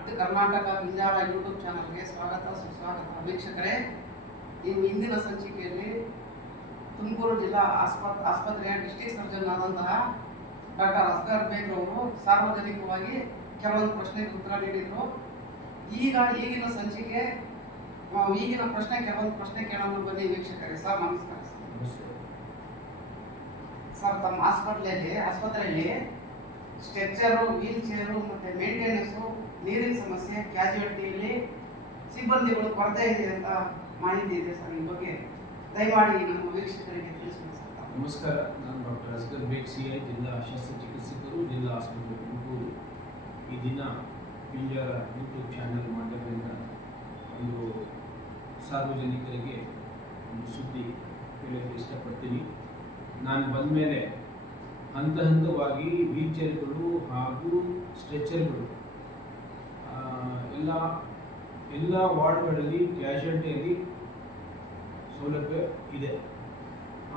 At Karnataka ವಿಂಜಾಳ YouTube ಚಾನಲ್ಗೆ ಸ್ವಾಗತ ಸುಸ್ವಾಗತ. ವೀಕ್ಷಕರೇ, ಈ ಇಂದಿನ ಸಂಚಿಕೆಯಲ್ಲಿ ತುಮಕೂರು ಜಿಲ್ಲಾ ಆಸ್ಪತ್ರೆಯ ಡಿಸ್ಟ್ರಿಕ್ಟ್ ಸರ್ಜನ್ ಆದಂತಹ ಡಾಕ್ಟರ್ ಅಸ್ಗರ್ ಬೇಗ್ ಅವರು ಸಾರ್ವಜನಿಕವಾಗಿ ಕೆಲವೊಂದು ಪ್ರಶ್ನೆಗೆ ಉತ್ತರ ನೀಡಿದರು. ಈಗಿನ ಸಂಚಿಕೆ ಈಗಿನ ಪ್ರಶ್ನೆ ಕೆಲವೊಂದು ಪ್ರಶ್ನೆ ಕೇಳೋಣ ಬನ್ನಿ ವೀಕ್ಷಕರೇ. ಸರ್ ನಮಸ್ಕಾರ. ಸರ್, ತಮ್ಮ ಆಸ್ಪತ್ರೆಯಲ್ಲಿ ಸ್ಟ್ರೆಚರು, ವೀಲ್ ಚೇರು ಮತ್ತು ಮೇಂಟೆನೆನ್ಸು, ನೀರಿನ ಸಮಸ್ಯೆ, ಕ್ಯಾಜುಯಾಲಿಟಿಯಲ್ಲಿ ಸಿಬ್ಬಂದಿಗಳು ಕೊರತೆ ಇದೆ ಅಂತ ಮಾಹಿತಿ ಇದೆ ಸರ್. ಈ ಬಗ್ಗೆ ದಯಮಾಡಿ ನಮ್ಮ ವೀಕ್ಷಕರಿಗೆ ತಿಳಿಸ್ಬೇಕು ಸರ್. ನಮಸ್ಕಾರ, ನಾನು ಡಾಕ್ಟರ್ ಅಸ್ಗರ್ ಬೇಗ್, CI, ಜಿಲ್ಲಾ ಶಸ್ತ್ರಚಿಕಿತ್ಸಕರು, ಜಿಲ್ಲಾ ಆಸ್ಪತ್ರೆ ತುಮಕೂರು. ಈ ದಿನ ಪಿಂಜಾರ ಯೂಟ್ಯೂಬ್ ಚಾನಲ್ ಮಾಧ್ಯಮದಿಂದ ಒಂದು ಸಾರ್ವಜನಿಕರಿಗೆ ಒಂದು ಸುದ್ದಿ ಹೇಳೋಕ್ಕೆ ಇಷ್ಟಪಡ್ತೀನಿ. ನಾನು ಬಂದ ಮೇಲೆ ಹಂತವಾಗಿ ವೀಲ್ ಚೇರ್ಗಳು ಹಾಗೂ ಸ್ಟ್ರೆಚರ್ಗಳು ಎಲ್ಲ ವಾರ್ಡ್ಗಳಲ್ಲಿ ಕ್ಯಾಶುಯಾಲಿಟಿಯಲ್ಲಿ ಸೌಲಭ್ಯ ಇದೆ.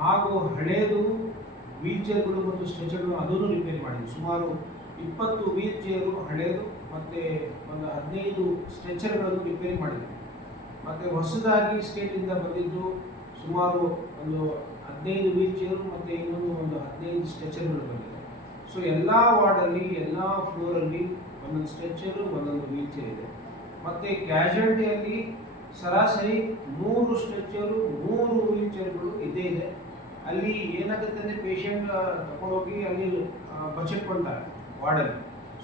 ಹಾಗೂ ಹಳೆಯದು ವೀಲ್ ಚೇರ್ಗಳು ಮತ್ತು ಸ್ಟ್ರೆಚರ್ಗಳು ಅದನ್ನು ರಿಪೇರಿ ಮಾಡಿದ್ವಿ. ಸುಮಾರು 20 ವೀಲ್ ಚೇರು ಹಳೆಯದು ಮತ್ತು ಒಂದು 15 ಸ್ಟ್ರೆಚರ್ಗಳನ್ನು ರಿಪೇರಿ ಮಾಡಿದ್ವಿ. ಮತ್ತು ಹೊಸದಾಗಿ ಸ್ಟೇಟಿಂದ ಬಂದಿದ್ದು ಸುಮಾರು ಒಂದು 15 ವೀಲ್ ಚೇರು ಮತ್ತು ಇನ್ನೊಂದು ಒಂದು 15 ಸ್ಟ್ರೆಚರ್ಗಳು ಬಂದಿದೆ. ಸೊ ಎಲ್ಲ ವಾರ್ಡಲ್ಲಿ, ಎಲ್ಲ ಫ್ಲೋರಲ್ಲಿ ಒಂದೊಂದು ಸ್ಟ್ರೆಚರು, ಒಂದೊಂದು ವೀಲ್ ಚೇರ್ ಇದೆ. ಮತ್ತು ಕ್ಯಾಶುಯಾಲಿಟಿಯಲ್ಲಿ ಸರಾಸರಿ 3 ಸ್ಟ್ರೆಚರು, 3 ವೀಲ್ ಚೇರ್ಗಳು ಇದ್ದೇ ಇದೆ. ಅಲ್ಲಿ ಏನಾಗುತ್ತೆ ಅಂದರೆ ಪೇಷಂಟ್ ತಗೊಂಡೋಗಿ ಅಲ್ಲಿ ಬಚ್ಚಿಟ್ಕೊಳ್ತಾರೆ ವಾರ್ಡಲ್ಲಿ.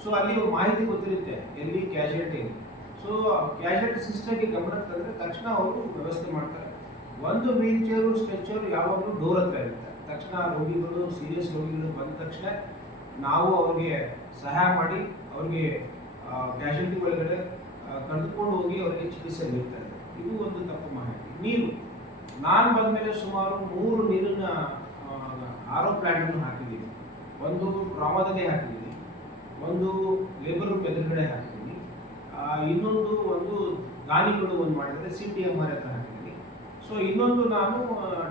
ಸೊ ಅಲ್ಲಿ ಮಾಹಿತಿ ಗೊತ್ತಿರುತ್ತೆ ಎಲ್ಲಿ ಕ್ಯಾಶುಯಾಲಿಟಿ. ಸೊ ಕ್ಯಾಶುಯಾಲಿಟಿ ಸಿಸ್ಟಮ್ಗೆ ಗಮನ ತಂದರೆ ತಕ್ಷಣ ಅವರು ವ್ಯವಸ್ಥೆ ಮಾಡ್ತಾರೆ. ಒಂದು ವೀಲ್ ಚೇರು, ಸ್ಟ್ರೆಚರು ಯಾವಾಗಲೂ ಡೋರ್ ಹತ್ರ ಇರುತ್ತೆ. ತಕ್ಷಣ ರೋಗಿಗಳು, ಸೀರಿಯಸ್ ರೋಗಿಗಳು ಬಂದ ತಕ್ಷಣ ನಾವು ಅವ್ರಿಗೆ ಸಹಾಯ ಮಾಡಿ ಅವ್ರಿಗೆ ಕ್ಯಾಶುಯಾಲಿಟಿ ಒಳಗಡೆ ಕರೆದುಕೊಂಡು ಹೋಗಿ ಅವರಿಗೆ ಚಿಕಿತ್ಸೆ ನೀಡ್ತಾರೆ. ಇದು ಒಂದು ತಪ್ಪು ಮಾಹಿತಿ. ನೀರು, ನಾನು ಬಂದ ಮೇಲೆ ಸುಮಾರು 3 ನೀರಿನ RO ಪ್ಲ್ಯಾಂಟನ್ನು ಹಾಕಿದ್ದೀನಿ. ಒಂದು ಟ್ರಾಮಾದಲ್ಲಿ ಹಾಕಿದ್ದೀನಿ, ಒಂದು ಲೇಬರ್ ರೂಮ್ ಎದುರುಗಡೆ ಹಾಕಿದ್ದೀನಿ, ಒಂದು ದಾನಿಗಳು ಒಂದು ಮಾಡಿದರೆ CTMR ಹತ್ರ ಹಾಕಿದ್ದೀನಿ. ಸೊ ಇನ್ನೊಂದು ನಾನು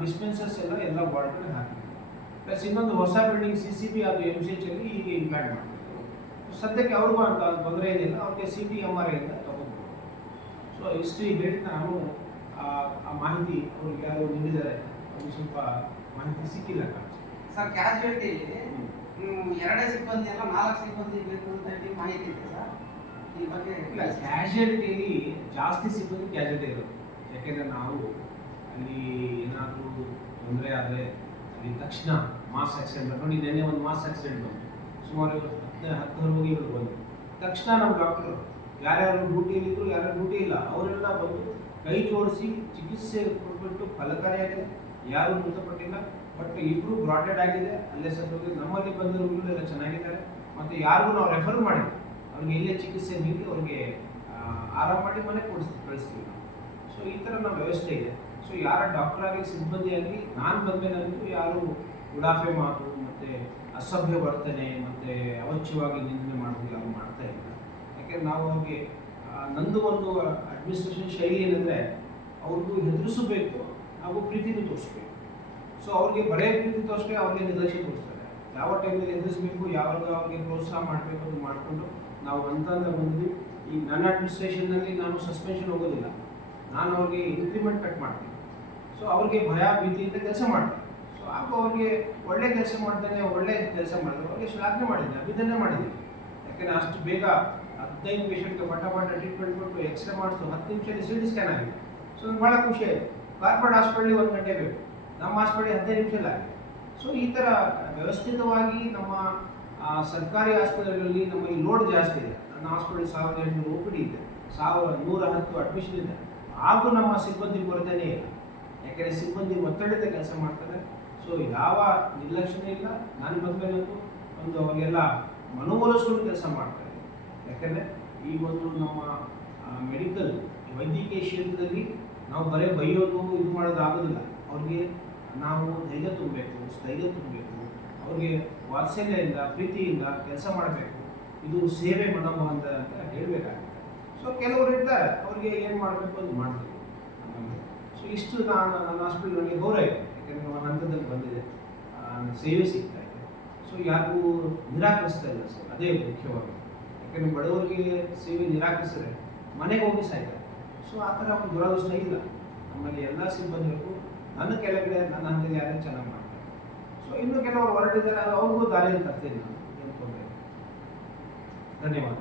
ಡಿಸ್ಪೆನ್ಸರ್ಸ್ ಎಲ್ಲ ವಾರ್ಡ್ಗಳಲ್ಲಿ ಹಾಕಿದ್ದೀನಿ. ಪ್ಲಸ್ ಇನ್ನೊಂದು ಹೊಸ ಬಿಲ್ಡಿಂಗ್ CCB ಅದು MCH ಅಲ್ಲಿ ಈಗ ಇಂಪ್ಲಾಂಟ್ ಮಾಡ್ತಿದ್ರು. ಸದ್ಯಕ್ಕೆ ಅವ್ರಿಗೂ ಅಂತ ತೊಂದರೆ ಏನಿಲ್ಲ, ಅವ್ರಿಗೆ CTMR ಇಂದ ತಗೋಬೋದು. ಸೊ ಇಷ್ಟು ಹೇಳಿ ನಾನು ಆ ಮಾಹಿತಿ ಅವ್ರಿಗೆ ಯಾರು ನೀಡಿದ್ದಾರೆ ಅದು ಸ್ವಲ್ಪ ಮಾಹಿತಿ ಸಿಕ್ಕಿಲ್ಲ ಸರ್. ಕ್ಯಾಶುಯಾಲಿಟಿಯಲ್ಲಿ 2 ಸಿಬ್ಬಂದಿ ಅಲ್ಲ 4 ಸಿಬ್ಬಂದಿ ಬೇಕು ಅಂತ ಹೇಳಿ ಮಾಹಿತಿ ಇದೆ ಸರ್. ಈ ಬಗ್ಗೆ ಇಲ್ಲ, ಕ್ಯಾಶುಯಾಲಿಟಿಯಲ್ಲಿ ಜಾಸ್ತಿ ಸಿಬ್ಬಂದಿ ಕ್ಯಾಶುಯಾಲಿಟಿ ಇರೋದು. ಯಾಕೆಂದರೆ ನಾವು ಅಲ್ಲಿ ಏನಾದರೂ ತೊಂದರೆ ಆದರೆ ಅಲ್ಲಿ ತಕ್ಷಣ ಮಾಸ್ ಆಕ್ಸಿಡೆಂಟ್ ನೋಡಿ. ನೆನ್ನೆ ಒಂದು ಮಾಸ್ ಆಕ್ಸಿಡೆಂಟ್ ಬಂತು, ಸುಮಾರು 10 ರೋಗಿಗಳು ಬಂದು ತಕ್ಷಣ ನಮ್ಮ ಡಾಕ್ಟರ್ ಯಾರ್ಯಾರು ಡ್ಯೂಟಿಯಲ್ಲಿದ್ದರು, ಯಾರ್ಯಾರು ಡ್ಯೂಟಿ ಇಲ್ಲ ಅವರೆಲ್ಲ ಬಂದು ಕೈ ಜೋಡಿಸಿ ಚಿಕಿತ್ಸೆ ಕೊಟ್ಬಿಟ್ಟು ಫಲಕಾರಿಯಾಗಿದೆ. ಯಾರೂ ಮೃತಪಟ್ಟಿಲ್ಲ, ಬಟ್ ಇಬ್ಬರು ಬ್ರಾಡೆಡ್ ಆಗಿದೆ, ಅಲ್ಲೇ ಸತ್ತೋಗಿದೆ. ನಮ್ಮಲ್ಲಿ ಬಂದ ರೋಗಿಗಳೆಲ್ಲ ಚೆನ್ನಾಗಿದ್ದಾರೆ. ಮತ್ತು ಯಾರಿಗೂ ನಾವು ರೆಫರ್ ಮಾಡಿದ್ವಿ, ಅವ್ರಿಗೆ ಇಲ್ಲೇ ಚಿಕಿತ್ಸೆ ನೀಡಿ ಅವ್ರಿಗೆ ಆರಾಮ ಮಾಡಿ ಮನೆ ಕಳಿಸ್ತೀವಿ. ಸೊ ಈ ಥರ ನಾವು ವ್ಯವಸ್ಥೆ ಇದೆ. ಸೊ ಯಾರ ಡಾಕ್ಟರ್ ಆಗಲಿ ಸಿಬ್ಬಂದಿ ಆಗಲಿ ನಾನು ಬಂದಮೇಲಂತೂ ಯಾರು ಉಡಾಫೆ ಮಾತು ಮತ್ತು ಅಸಭ್ಯ ವರ್ತನೆ ಮತ್ತು ಅವಾಚ್ಯವಾಗಿ ನಿಂದನೆ ಮಾಡೋದು ಯಾರು ಮಾಡ್ತಾ ಇಲ್ಲ. ಯಾಕೆಂದರೆ ನಾವು ಅವ್ರಿಗೆ ನಂದು ಒಂದು ಅಡ್ಮಿನಿಸ್ಟ್ರೇಷನ್ ಶೈಲಿ ಏನಂದರೆ ಅವ್ರಿಗೂ ಹೆದರಿಸಬೇಕು ಹಾಗೂ ಪ್ರೀತಿನೂ ತೋರಿಸ್ಬೇಕು. ಸೊ ಅವ್ರಿಗೆ ಬರೇ ಪ್ರೀತಿ ತೋರಿಸ್ರೆ ಅವ್ರಿಗೆ ನಿರ್ಲಕ್ಷ್ಯ ತೋರಿಸ್ತಾರೆ. ಯಾವ ಟೈಮಲ್ಲಿ ಹೆದರಿಸಬೇಕು, ಯಾವಾಗ ಅವ್ರಿಗೆ ಪ್ರೋತ್ಸಾಹ ಮಾಡಬೇಕು ಅದು ಮಾಡಿಕೊಂಡು ನಾವು ಅಂತ ಬಂದ್ವಿ. ಈ ನನ್ನ ಅಡ್ಮಿನಿಸ್ಟ್ರೇಷನ್ನಲ್ಲಿ ನಾನು ಸಸ್ಪೆನ್ಷನ್ ಹೋಗೋದಿಲ್ಲ, ನಾನು ಅವ್ರಿಗೆ ಇನ್ಕ್ರಿಮೆಂಟ್ ಕಟ್ ಮಾಡ್ತೀನಿ. ಸೊ ಅವ್ರಿಗೆ ಭಯ ಭೀತಿಯಿಂದ ಕೆಲಸ ಮಾಡ್ತೀನಿ. ಸೊ ಹಾಗೂ ಅವ್ರಿಗೆ ಒಳ್ಳೆ ಕೆಲಸ ಮಾಡ್ತಾನೆ, ಒಳ್ಳೆ ಕೆಲಸ ಮಾಡಿದ್ರೆ ಅವ್ರಿಗೆ ಶ್ಲಾಘನೆ ಮಾಡಿದ್ದೀನಿ, ಅಭಿನಂದನೆ ಮಾಡಿದ್ದೀನಿ. ಯಾಕೆಂದರೆ ಅಷ್ಟು ಬೇಗ 15 ಪೇಷಂಟ್ಗೆ ಪಟ ಟ್ರೀಟ್ಮೆಂಟ್ ಕೊಟ್ಟು ಎಕ್ಸ್ರೇ ಮಾಡಿಸು 10 ನಿಮಿಷದಲ್ಲಿ CT ಸ್ಕ್ಯಾನ್ ಆಗಿದೆ. ಸೊ ಭಾಳ ಖುಷಿ ಆಯಿತು. ಕಾರ್ಪೊರೇಟ್ ಹಾಸ್ಪಿಟಲ್ 1 ಗಂಟೆ ಬೇಕು, ನಮ್ಮ ಹಾಸ್ಪಿಟಲ್ 15 ನಿಮಿಷದಲ್ಲಿ ಆಗಿದೆ. ಸೊ ಈ ಥರ ವ್ಯವಸ್ಥಿತವಾಗಿ ನಮ್ಮ ಸರ್ಕಾರಿ ಆಸ್ಪತ್ರೆಗಳಲ್ಲಿ ನಮ್ಮಲ್ಲಿ ಲೋಡ್ ಜಾಸ್ತಿ ಇದೆ. ನನ್ನ ಹಾಸ್ಪಿಟಲ್ 1800 OPD ಇದೆ, 1110 ಅಡ್ಮಿಷನ್ ಇದೆ. ಹಾಗೂ ನಮ್ಮ ಸಿಬ್ಬಂದಿ ಕೊರತೆನೇ ಇಲ್ಲ. ಯಾಕೆಂದರೆ ಸಿಬ್ಬಂದಿ ಒತ್ತಡದ ಕೆಲಸ ಮಾಡ್ತಾರೆ. ಸೊ ಯಾವ ನಿರ್ಲಕ್ಷ್ಯನೇ ಇಲ್ಲ. ನಾನು ಬಂದಮೇಲಂತೂ ಒಂದು ಅವರಿಗೆಲ್ಲ ಮನವೊಲಿಸ್ಕೊಂಡು ಕೆಲಸ ಮಾಡ್ತಾರೆ. ಯಾಕೆಂದರೆ ಈ ಒಂದು ನಮ್ಮ ಮೆಡಿಕಲ್ ವೈದ್ಯಕೀಯ ಕ್ಷೇತ್ರದಲ್ಲಿ ನಾವು ಬರೀ ಬೈಯೋದು ಇದು ಮಾಡೋದು ಆಗೋದಿಲ್ಲ. ಅವ್ರಿಗೆ ನಾವು ಧೈರ್ಯ ತುಂಬಬೇಕು, ಸ್ಥೈರ್ಯ ತುಂಬಬೇಕು, ಅವ್ರಿಗೆ ವಾತ್ಸಲ್ಯದಿಂದ ಪ್ರೀತಿಯಿಂದ ಕೆಲಸ ಮಾಡಬೇಕು. ಇದು ಸೇವೆ ಮನೋಭಾವ ಅಂತ ಹೇಳಬೇಕಾಗುತ್ತೆ. ಸೊ ಕೆಲವರು ಇರ್ತಾರೆ ಅವ್ರಿಗೆ ಏನು ಮಾಡಬೇಕು ಅದು ಮಾಡ್ತೀವಿ. ಸೊ ಇಷ್ಟು ನನ್ನ ಹಾಸ್ಪಿಟಲ್ ನನಗೆ ಗೌರವ ಇದೆ. ಯಾಕೆಂದರೆ ಒಂದು ಹಂತದಲ್ಲಿ ಬಂದಿದೆ, ಸೇವೆ ಸಿಗ್ತಾ ಇದೆ. ಸೊ ಯಾರಿಗೂ ನಿರಾಕರಿಸ್ತಾ ಇಲ್ಲ ಸರ್, ಅದೇ ಮುಖ್ಯವಾಗಿ. ಯಾಕಂದರೆ ಬಡವರಿಗೆ ಸೇವೆ ನಿರಾಕರಿಸಿದ್ರೆ ಮನೆಗೆ ಹೋಗಿ ಸಾಯ್ತಾರೆ. ಸೊ ಆ ಥರ ಒಂದು ದುರದೃಷ್ಟ ಇಲ್ಲ. ನಮ್ಮಲ್ಲಿ ಎಲ್ಲ ಸಿಬ್ಬಂದಿಗಳಿಗೂ ನನ್ನ ಕೆಳಗಡೆ ನನ್ನ ಹಂತದಲ್ಲಿ ಯಾರು ಚೆನ್ನಾಗಿ ಮಾಡ್ತಾರೆ. ಸೊ ಇನ್ನು ಕೆಲವರು ಹೊರಟಿದ್ದಾರೆ, ಅವ್ರಿಗೂ ದಾರಿಯಲ್ಲಿ ತರ್ತೀನಿ ನಾನು, ಏನು ತೊಂದರೆ ಇಲ್ಲ. ಧನ್ಯವಾದ.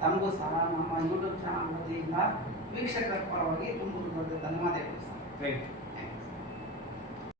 ತಮಗೂ ಸಹ ನಮ್ಮ ಯೂಟ್ಯೂಬ್ ಚಾನಲ್ ವತಿಯಿಂದ ವೀಕ್ಷಕರ ಪರವಾಗಿ ತುಂಬ ಧನ್ಯವಾದಗಳು ಸರ್. Thank you.